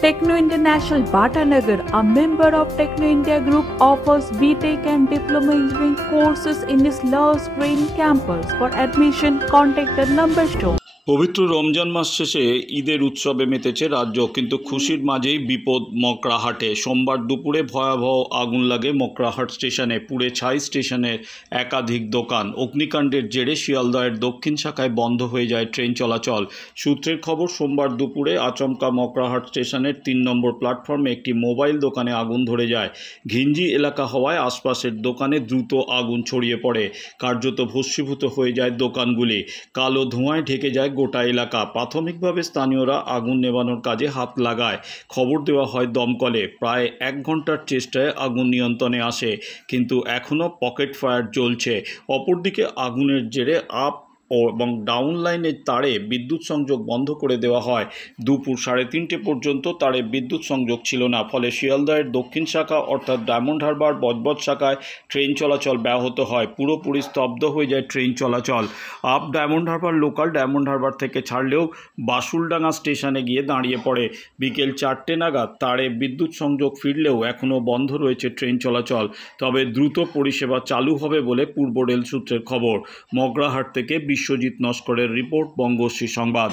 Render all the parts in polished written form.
Techno International Bhatanagar, a member of Techno India Group, offers BTech and Diploma Engineering courses in its Lush Green campus. For admission, contact the number shown. পবিত্র রমজান মাস শেষে ঈদের উৎসবে মেতেছে রাজ্য, কিন্তু খুশির মাঝেই বিপদ মকড়াহাটে। সোমবার দুপুরে ভয়াবহ আগুন লাগে মকড়াহাট স্টেশনে, পুড়ে ছাই স্টেশনের একাধিক দোকান। অগ্নিকাণ্ডের জেরে শিয়ালদহের দক্ষিণ শাখায় বন্ধ হয়ে যায় ট্রেন চলাচল। সূত্রের খবর, সোমবার দুপুরে আচমকা মকড়াহাট স্টেশনের 3 নম্বর প্ল্যাটফর্মে একটি মোবাইল দোকানে আগুন ধরে যায়। ঘিঞ্জি এলাকা হওয়ায় আশপাশের দোকানে দ্রুত আগুন ছড়িয়ে পড়ে, কার্যত ভস্মীভূত হয়ে যায় দোকানগুলি। কালো ধোঁয়ায় ঢেকে যায় গোটা এলাকা। প্রাথমিকভাবে স্থানীয়রা আগুন নেভানোর কাজে হাত লাগায়। খবর দেওয়া হয় দমকলে। প্রায় 1 ঘন্টার চেষ্টায় আগুন নিয়ন্ত্রণে আসে, কিন্তু এখনও পকেট ফায়ার চলছে। অপরদিকে আগুনের জেরে আপ এবং ডাউন লাইনের তারে বিদ্যুৎ সংযোগ বন্ধ করে দেওয়া হয়। দুপুর 3:30 পর্যন্ত তারে বিদ্যুৎ সংযোগ ছিল না, ফলে শিয়ালদহের দক্ষিণ শাখা অর্থাৎ ডায়মন্ড হারবার বজবজ শাখায় ট্রেন চলাচল ব্যাহত হয়। পুরোপুরি স্তব্ধ হয়ে যায় ট্রেন চলাচল। Up diamond Harbour local diamond Harbour থেকে ছাড়লেও বাসুলডাঙ্গা স্টেশনে গিয়ে দাঁড়িয়ে পড়ে। বিকেল 4টে নাগাদ তারে বিদ্যুৎ সংযোগ ফিরলেও এখনও বন্ধ রয়েছে ট্রেন চলাচল। তবে দ্রুত পরিষেবা চালু হবে বলে পূর্ব রেল সূত্রের খবর। মগরাহাট থেকে বিশ্বজিৎ নস্করের রিপোর্ট, বঙ্গশ্রী সংবাদ।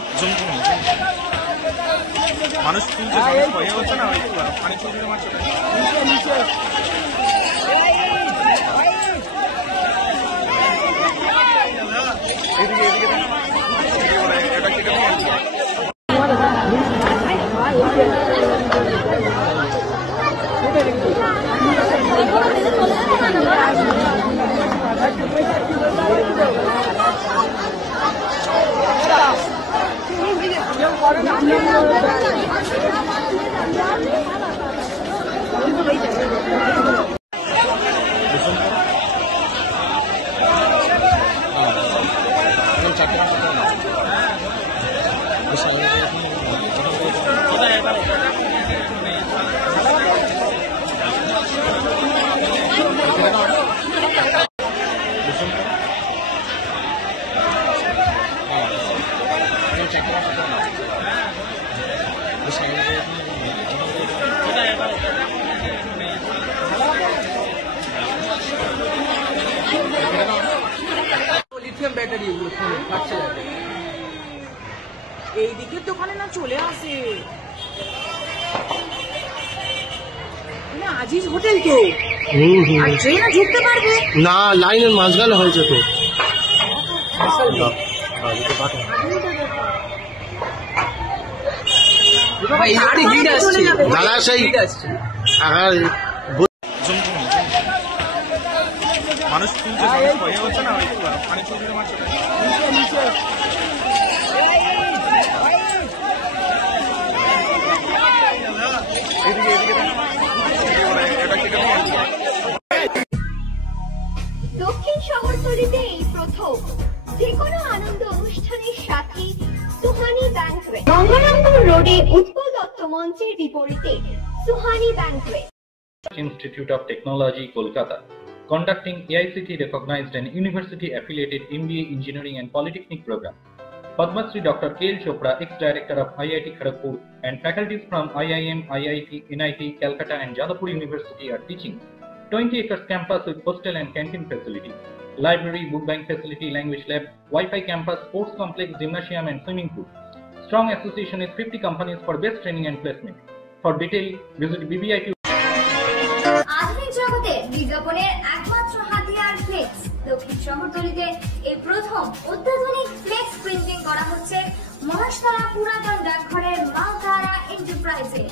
এইদিকে দোকানে না চলে আসে আজিজ হোটেল তো ট্রেনে ঢুকতে পারবে না, লাইনের মাঝখানে হয়েছে তো। দাদা সেই মানুষ হচ্ছে না, দক্ষিণ শহরতলিতে এই প্রথম যে কোনো আনন্দ অনুষ্ঠানের সাথে সুহানি ব্যাংকুয়েট, গঙ্গারামপুর রোডে উৎপল দত্ত মঞ্চের বিপরীতে Suhani banquet. Institute of Technology, Kolkata, conducting AICT recognized and university affiliated MBA Engineering and Polytechnic program. Padma Shri Dr. K.L. Chopra, ex-director of IIT Kharagpur, and faculties from IIM, IIT, NIT, Calcutta and Jadavpur University are teaching. 20 acres campus with hostel and canteen facility, library, book bank facility, language lab, Wi-Fi campus, sports complex, gymnasium and swimming pool. Strong association with 50 companies for best training and placement. For detail, visit BBIQ. আধুনিক জগতে বিজ্ঞাপনের একমাত্র হাতিয়ার flakes. দক্ষিণ শহরতলিতে এই প্রথম অত্যাধুনিক flakes printing করা হচ্ছে মহাশতলা পুরাতন ডাকঘরের মা তারা এন্টারপ্রাইজে।